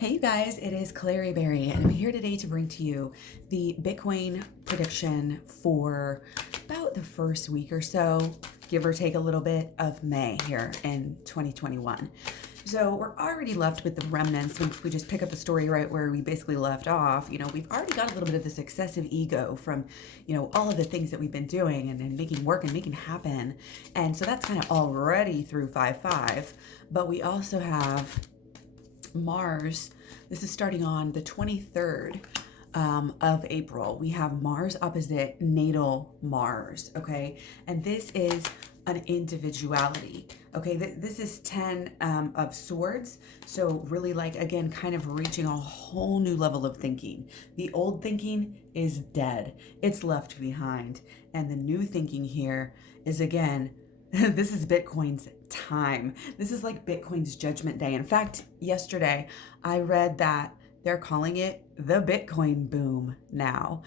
Hey you guys, it is Clary Berry, and I'm here today to bring to you the Bitcoin prediction for about the first week or so, give or take a little bit, of May here in 2021. So we're already left with the remnants. If we just pick up the story right where we basically left off, we've already got a little bit of this excessive ego from, all of the things that we've been doing and making work and making happen. And so that's kind of already through 5-5. But we also have Mars. This is starting on the 23rd of April. We have Mars opposite natal Mars, okay? And this is an individuality, okay? This is 10 of swords. So really, like, again, kind of reaching a whole new level of thinking. The old thinking is dead. It's left behind. And the new thinking here is, again, this is Bitcoin's time. This is like Bitcoin's judgment day. In fact, yesterday I read that they're calling it the Bitcoin boom now.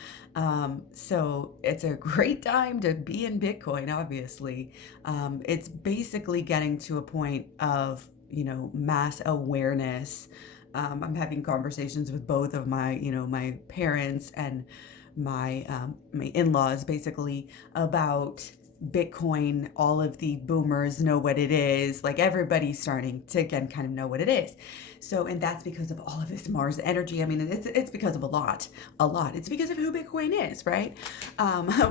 So it's a great time to be in Bitcoin, obviously. It's basically getting to a point of, mass awareness. I'm having conversations with both of my, my parents and my in-laws basically about Bitcoin. All of the boomers know what it is. Like, everybody's starting to, again, kind of know what it is. So, and that's because of all of this Mars energy. I mean, it's because of a lot. It's because of who Bitcoin is, right?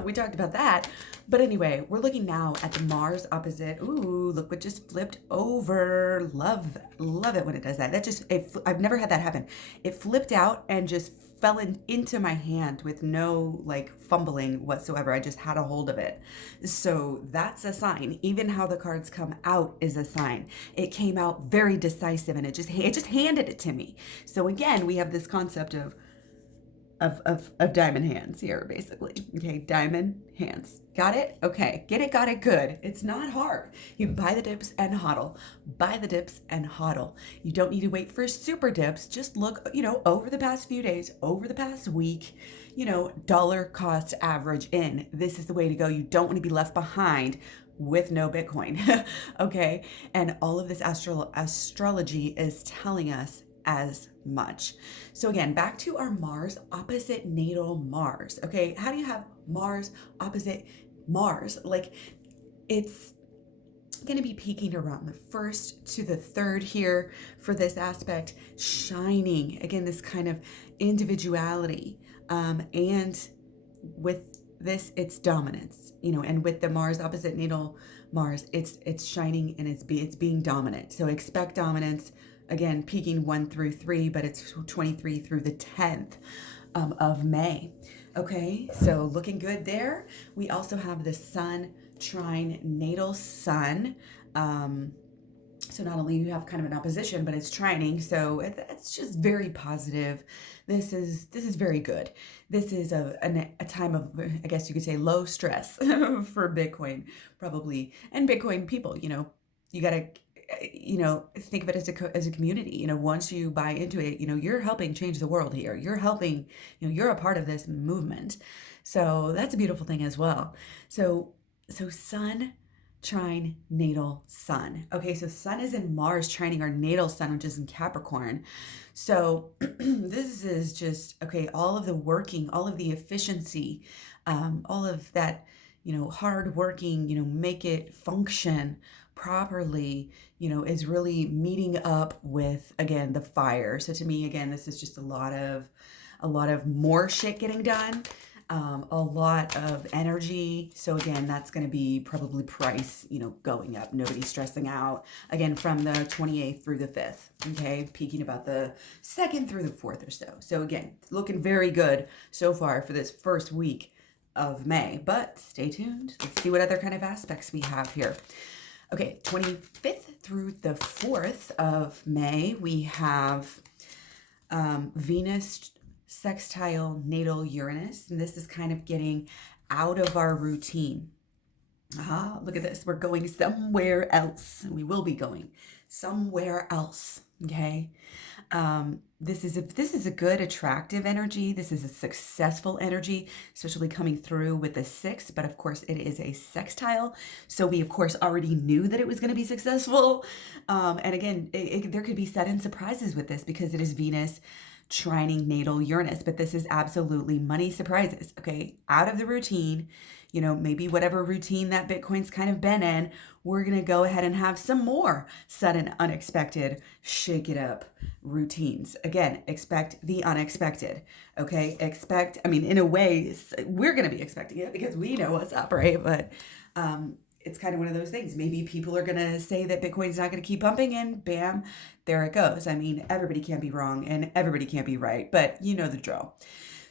We talked about that. But anyway, we're looking now at the Mars opposite. Ooh, look what just flipped over. Love it when it does that. I've never had that happen. It flipped out and just fell into my hand with no fumbling whatsoever. I just had a hold of it. So that's a sign. Even how the cards come out is a sign. It came out very decisive, and it just handed it to me. So again, we have this concept of diamond hands here, basically. Okay, diamond hands. Got it? Okay, get it, got it, good. It's not hard. You buy the dips and hodl. Buy the dips and hodl. You don't need to wait for super dips. Just look, over the past few days, over the past week, dollar cost average in. This is the way to go. You don't want to be left behind with no Bitcoin. Okay? And all of this astrology is telling us as much. So again, back to our Mars opposite natal Mars. Okay, how do you have Mars opposite Mars? Like, it's going to be peaking around the 1st to the 3rd here for this aspect, shining again this kind of individuality, and with this, it's dominance, and with the Mars opposite natal Mars, it's shining and it's being dominant. So expect dominance. Again, peaking 1 through 3, but it's 23 through the 10th of May. Okay, so looking good there. We also have the Sun Trine natal Sun. So not only you have kind of an opposition, but it's trining. So it's just very positive. This is very good. This is a time of, I guess you could say, low stress for Bitcoin, probably, and Bitcoin people. You gotta, think of it as a community. Once you buy into it, you're helping change the world here. You're helping, you're a part of this movement. So that's a beautiful thing as well. So Sun trine natal Sun. Okay, so Sun is in Mars trining our natal Sun, which is in Capricorn. So this is just, okay, all of the working, all of the efficiency, all of that, hard working, make it function properly, is really meeting up with, again, the fire. So to me, again, this is just a lot of more shit getting done, a lot of energy. So again, that's going to be probably price, going up. Nobody's stressing out. Again, from the 28th through the 5th, okay, peaking about the 2nd through the 4th or so. So again, looking very good so far for this first week of May, but stay tuned. Let's see what other kind of aspects we have here. Okay, 25th through the 4th of May, we have Venus sextile natal Uranus, and this is kind of getting out of our routine. Look at this. We're going somewhere else. We will be going somewhere else. Okay. This is a good attractive energy. This is a successful energy, especially coming through with the six. But of course, it is a sextile, so we of course already knew that it was going to be successful. And again, there could be sudden surprises with this because it is Venus trining natal Uranus. But this is absolutely money surprises. Okay, out of the routine. Maybe whatever routine that Bitcoin's kind of been in, we're going to go ahead and have some more sudden, unexpected, shake it up routines. Again, expect the unexpected. Okay, in a way, we're going to be expecting it because we know what's up, right? But it's kind of one of those things. Maybe people are going to say that Bitcoin's not going to keep pumping, and bam, there it goes. Everybody can't be wrong and everybody can't be right, but you know the drill.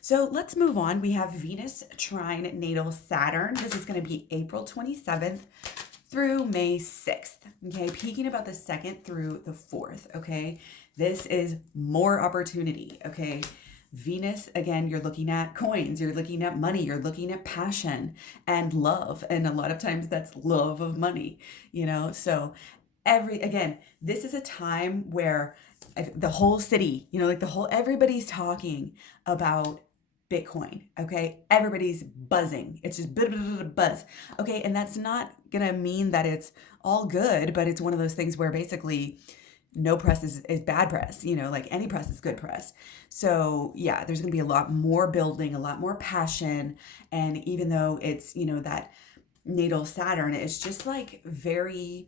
So let's move on. We have Venus trine natal Saturn. This is going to be April 27th through May 6th. Okay, peaking about the 2nd through the 4th. Okay, this is more opportunity. Okay, Venus, again, you're looking at coins, you're looking at money, you're looking at passion and love. And a lot of times that's love of money, So this is a time where the whole city, everybody's talking about Bitcoin. Okay, everybody's buzzing. It's just buzz. Okay, and that's not gonna mean that it's all good, but it's one of those things where basically no press is bad press. Like any press is good press. So yeah, there's gonna be a lot more building, a lot more passion, and even though it's that natal Saturn, it's just like very.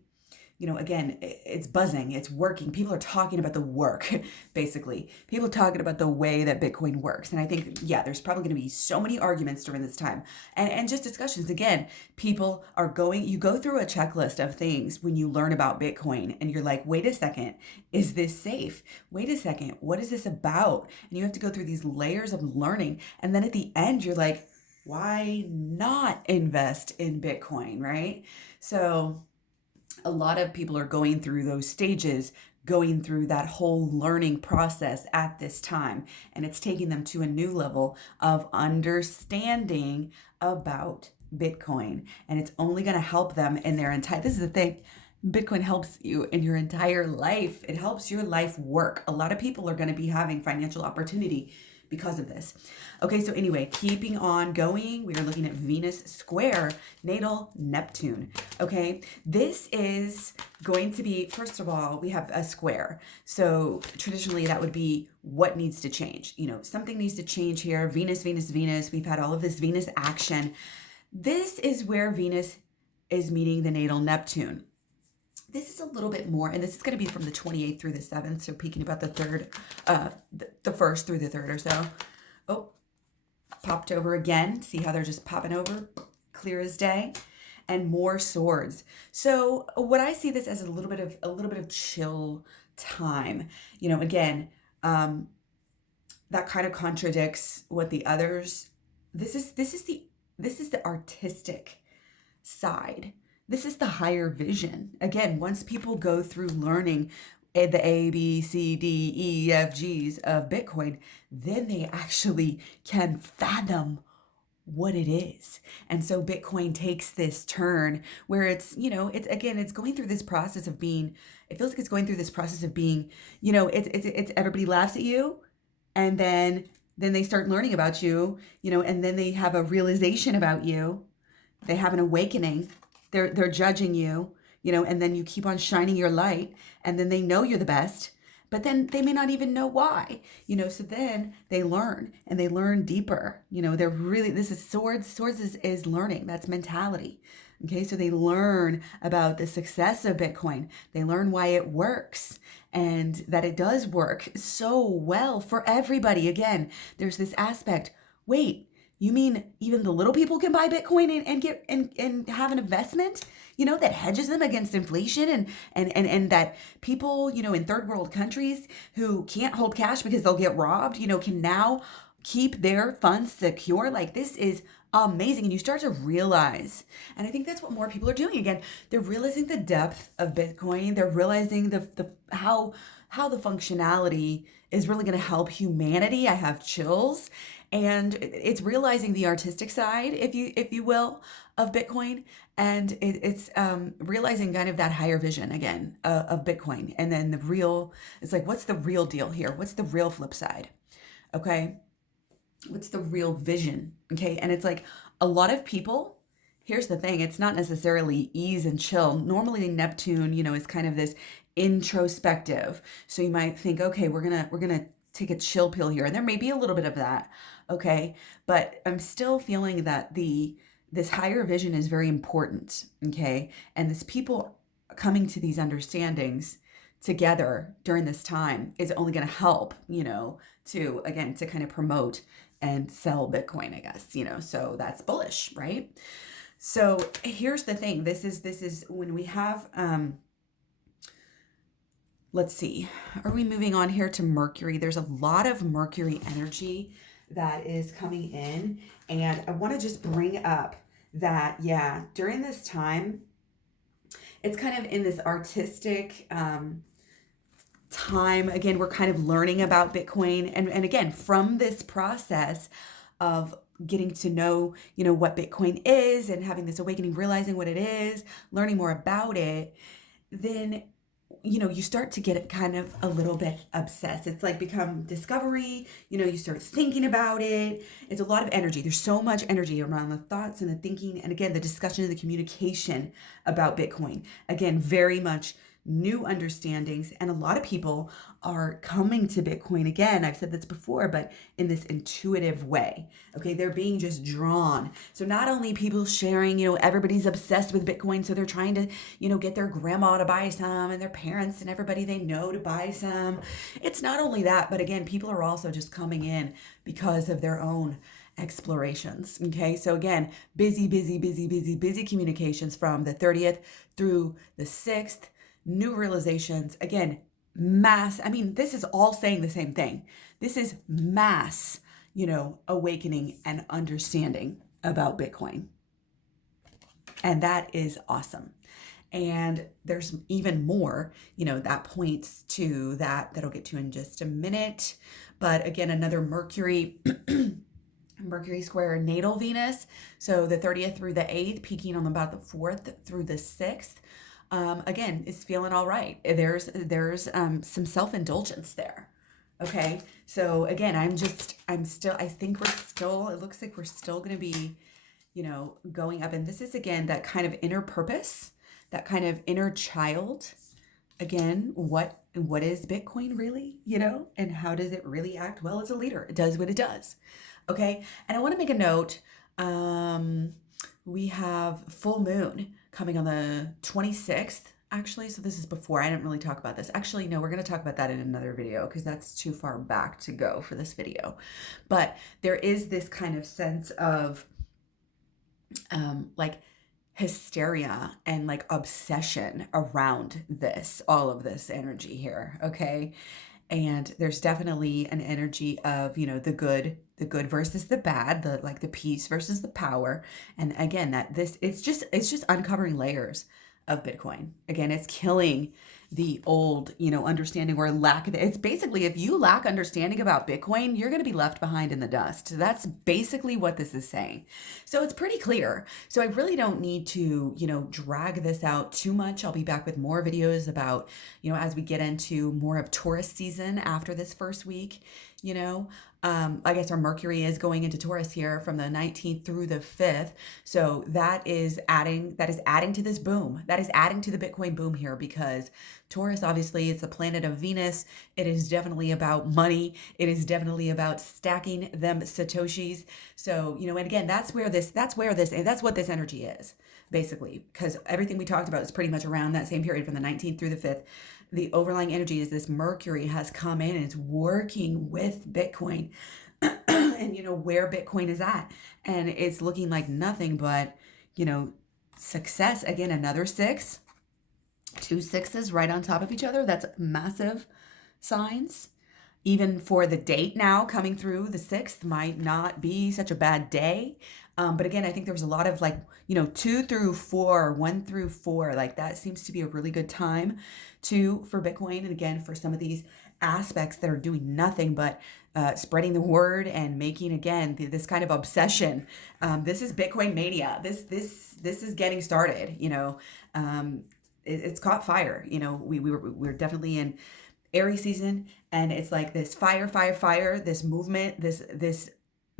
Again, it's buzzing, it's working. People are talking about the work, basically. People are talking about the way that Bitcoin works. And I think, there's probably going to be so many arguments during this time and just discussions. Again, people are you go through a checklist of things when you learn about Bitcoin and you're like, wait a second, is this safe? Wait a second, what is this about? And you have to go through these layers of learning. And then at the end, you're like, why not invest in Bitcoin, right? So a lot of people are going through those stages, going through that whole learning process at this time. And it's taking them to a new level of understanding about Bitcoin. And it's only going to help them in their this is the thing. Bitcoin helps you in your entire life. It helps your life work. A lot of people are going to be having financial opportunity because of this. Okay, so anyway, keeping on going, we are looking at Venus square natal Neptune. Okay, this is going to be, first of all, we have a square. So traditionally that would be what needs to change. Something needs to change here. Venus, Venus, Venus. We've had all of this Venus action. This is where Venus is meeting the natal Neptune. This is a little bit more, and this is going to be from the 28th through the 7th, so peaking about the 3rd, the 1st through the 3rd or so. Oh, popped over again. See how they're just popping over, clear as day, and more swords. So what I see this as a little bit of chill time. Again, that kind of contradicts what the others. This is the artistic side. This is the higher vision. Again, once people go through learning the A, B, C, D, E, F, Gs of Bitcoin, then they actually can fathom what it is. And so Bitcoin takes this turn where it's going through this process of being, it feels like it's going through this process of being, it's everybody laughs at you, and then they start learning about you, and then they have a realization about you. They have an awakening. They're judging you, and then you keep on shining your light, and then they know you're the best, but then they may not even know why, so then they learn, and they learn deeper. This is swords is learning. That's mentality. Okay, so they learn about the success of Bitcoin. They learn why it works, and that it does work so well for everybody. Again, there's this aspect. Wait, you mean even the little people can buy Bitcoin and get and have an investment, that hedges them against inflation, and that people, in third world countries who can't hold cash because they'll get robbed, can now keep their funds secure? Like, this is amazing. And you start to realize, and I think that's what more people are doing. Again, they're realizing the depth of Bitcoin. They're realizing the how the functionality is really going to help humanity. I have chills. And it's realizing the artistic side, if you will, of Bitcoin, and it's realizing kind of that higher vision again of Bitcoin, and then the real. It's like, what's the real deal here? What's the real flip side? Okay, what's the real vision? Okay, and it's like a lot of people. Here's the thing: it's not necessarily ease and chill. Normally, Neptune, is kind of this introspective. So you might think, okay, we're gonna take a chill pill here, and there may be a little bit of that. Okay, but I'm still feeling that this higher vision is very important. Okay, and this people coming to these understandings together during this time is only going to help, to kind of promote and sell Bitcoin, I guess, so that's bullish, right? So here's the thing. This is when we have, let's see, are we moving on here to Mercury? There's a lot of Mercury energy that is coming in. And I want to just bring up that, yeah, during this time, it's kind of in this artistic time. Again, we're kind of learning about Bitcoin. And again, from this process of getting to know, what Bitcoin is and having this awakening, realizing what it is, learning more about it, then you start to get kind of a little bit obsessed. It's like become discovery, you start thinking about it. It's a lot of energy. There's so much energy around the thoughts and the thinking. And again, the discussion and the communication about Bitcoin. Again, very much new understandings. And a lot of people are coming to Bitcoin again. I've said this before, but in this intuitive way. Okay, they're being just drawn. So not only people sharing, everybody's obsessed with Bitcoin, so they're trying to, get their grandma to buy some and their parents and everybody they know to buy some. It's not only that, but again, people are also just coming in because of their own explorations. Okay, so again, busy communications from the 30th through the 6th. New realizations, again, mass. I mean, this is all saying the same thing. This is mass, awakening and understanding about Bitcoin. And that is awesome. And there's even more, that points to that I'll get to in just a minute. But again, another Mercury, Mercury square natal Venus. So the 30th through the 8th, peaking on about the 4th through the 6th. Again, it's feeling all right. There's some self-indulgence there. Okay. So again, it looks like we're still going to be, going up. And this is again, that kind of inner purpose, that kind of inner child. Again, what is Bitcoin really, and how does it really act? Well, it's a leader. It does what it does. Okay. And I want to make a note. We have full moon coming on the 26th, actually. So this is before. I didn't really talk about this. Actually, no, we're going to talk about that in another video because that's too far back to go for this video. But there is this kind of sense of like hysteria and like obsession around all of this energy here. Okay. And there's definitely an energy of, the good versus the bad, the peace versus the power. And again, it's just uncovering layers of Bitcoin. Again, it's killing the old, understanding or lack of it. It's basically, if you lack understanding about Bitcoin, you're going to be left behind in the dust. That's basically what this is saying. So it's pretty clear. So I really don't need to, drag this out too much. I'll be back with more videos about, as we get into more of Taurus season after this first week, I guess our Mercury is going into Taurus here from the 19th through the 5th. So that is adding to this boom. That is adding to the Bitcoin boom here because Taurus, obviously, it's a planet of Venus. It is definitely about money. It is definitely about stacking them Satoshis. So, and again, that's what this energy is, basically, because everything we talked about is pretty much around that same period from the 19th through the 5th. The overlying energy is this Mercury has come in and it's working with Bitcoin and, where Bitcoin is at. And it's looking like nothing but, success. Again, another 6, 2 6s right on top of each other. That's massive signs. even for the date now coming through, the 6th might not be such a bad day. But again, I think there was a lot of like, 2 through 4, 1 through 4, like that seems to be a really good time for Bitcoin. And again, for some of these aspects that are doing nothing but spreading the word and making, again, this kind of obsession. This is Bitcoin mania. This is getting started, it's caught fire. We're definitely in Aries season, and it's like this fire, this movement, this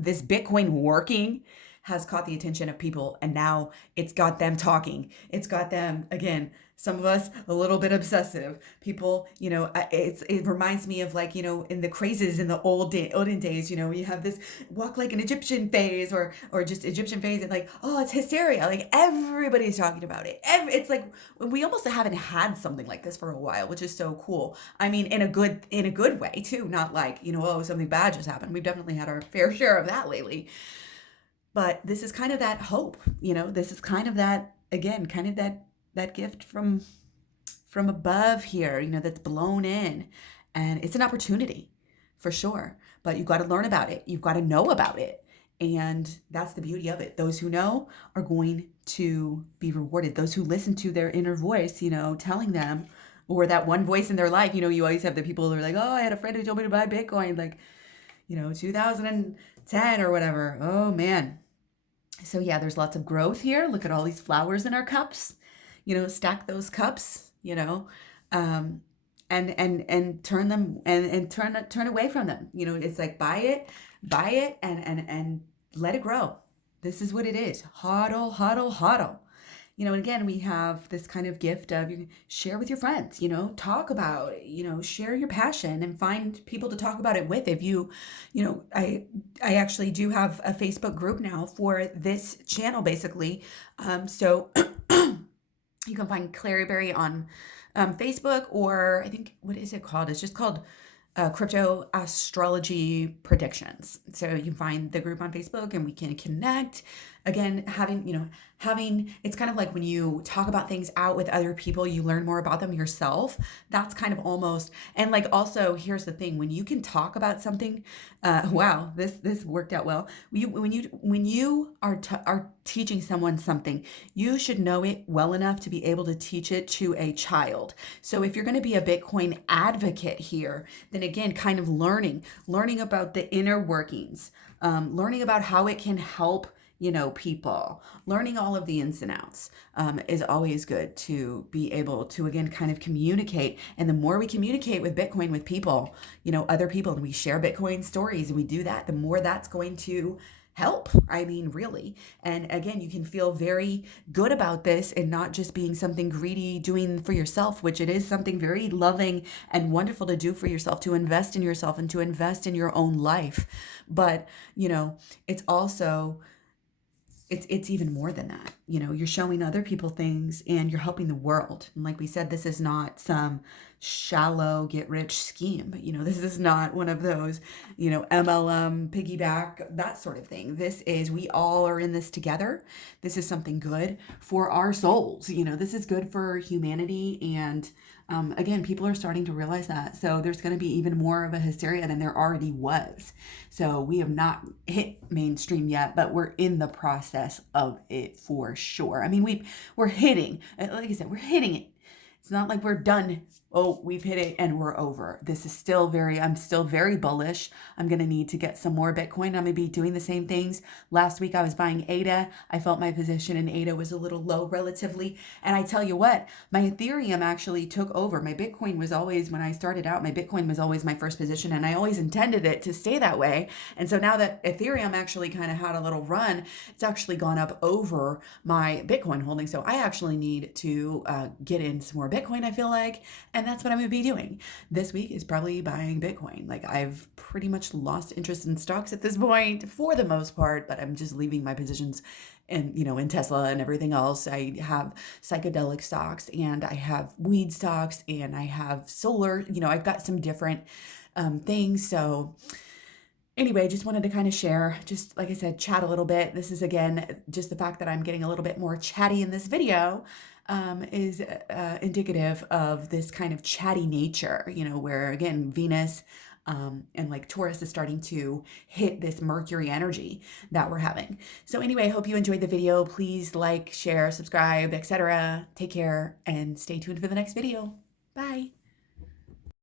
Bitcoin working has caught the attention of people, and now it's got them talking. It's got them, again, some of us a little bit obsessive people, it reminds me of like, in the crazes in the olden days, you have this walk like an Egyptian phase or just Egyptian phase, and like, oh, it's hysteria, like everybody's talking about it. It's like we almost haven't had something like this for a while, which is so cool. I mean, in a good way too, not like, oh, something bad just happened. We've definitely had our fair share of that lately. But this is kind of that hope, this is kind of that, again, kind of that gift from above here, that's blown in. And it's an opportunity for sure. But you've got to learn about it. You've got to know about it. And that's the beauty of it. Those who know are going to be rewarded. Those who listen to their inner voice, telling them, or that one voice in their life, you always have the people who are like, oh, I had a friend who told me to buy Bitcoin, like, 2010 or whatever. Oh, man. So yeah, there's lots of growth here. Look at all these flowers in our cups, stack those cups, and turn them and turn away from them. It's like buy it and let it grow. This is what it is. Hodl, hodl, hodl. And again, we have this kind of gift of you share with your friends, talk about it, share your passion and find people to talk about it with. If I actually do have a Facebook group now for this channel, basically. So you can find Claryberry on Facebook, or I think, what is it called? It's just called Crypto Astrology Predictions. So you can find the group on Facebook and we can connect. Again, having, it's kind of like when you talk about things out with other people, you learn more about them yourself. That's kind of almost, and like also, here's the thing, when you can talk about something, wow, this worked out well. When you are teaching someone something, you should know it well enough to be able to teach it to a child. So if you're going to be a Bitcoin advocate here, then again, kind of learning about the inner workings, learning about how it can help people, learning all of the ins and outs is always good to be able to, again, kind of communicate. And the more we communicate with Bitcoin with people, other people, and we share Bitcoin stories and we do that, the more that's going to help. I mean, really. And again, you can feel very good about this and not just being something greedy doing for yourself, which it is something very loving and wonderful to do for yourself, to invest in yourself and to invest in your own life. But, it's also, it's even more than that. You're showing other people things and you're helping the world. And like we said, this is not some shallow get rich scheme. This is not one of those, MLM, piggyback, that sort of thing. This is, we all are in this together. This is something good for our souls. This is good for humanity. And again, people are starting to realize that. So there's going to be even more of a hysteria than there already was. So we have not hit mainstream yet, but we're in the process of it for sure. I mean, we're hitting, like I said, we're hitting it. It's not like we're done. Oh, we've hit it and we're over. This is still I'm still very bullish. I'm going to need to get some more Bitcoin. I'm going to be doing the same things. Last week I was buying ADA. I felt my position in ADA was a little low relatively. And I tell you what, my Ethereum actually took over. My Bitcoin was always, when I started out, my Bitcoin was always my first position, and I always intended it to stay that way. And so now that Ethereum actually kind of had a little run, it's actually gone up over my Bitcoin holding. So I actually need to get in some more Bitcoin, I feel like. And that's what I'm going to be doing this week, is probably buying Bitcoin. Like, I've pretty much lost interest in stocks at this point for the most part, but I'm just leaving my positions in Tesla and everything else. I have psychedelic stocks and I have weed stocks and I have solar, I've got some different things. So anyway, just wanted to kind of share, just like I said, chat a little bit. This is, again, just the fact that I'm getting a little bit more chatty in this video is indicative of this kind of chatty nature, where, again, Venus And like Taurus is starting to hit this Mercury energy that we're having. So anyway, I hope you enjoyed the video. Please like, share, subscribe, etc. Take care and stay tuned for the next video. Bye.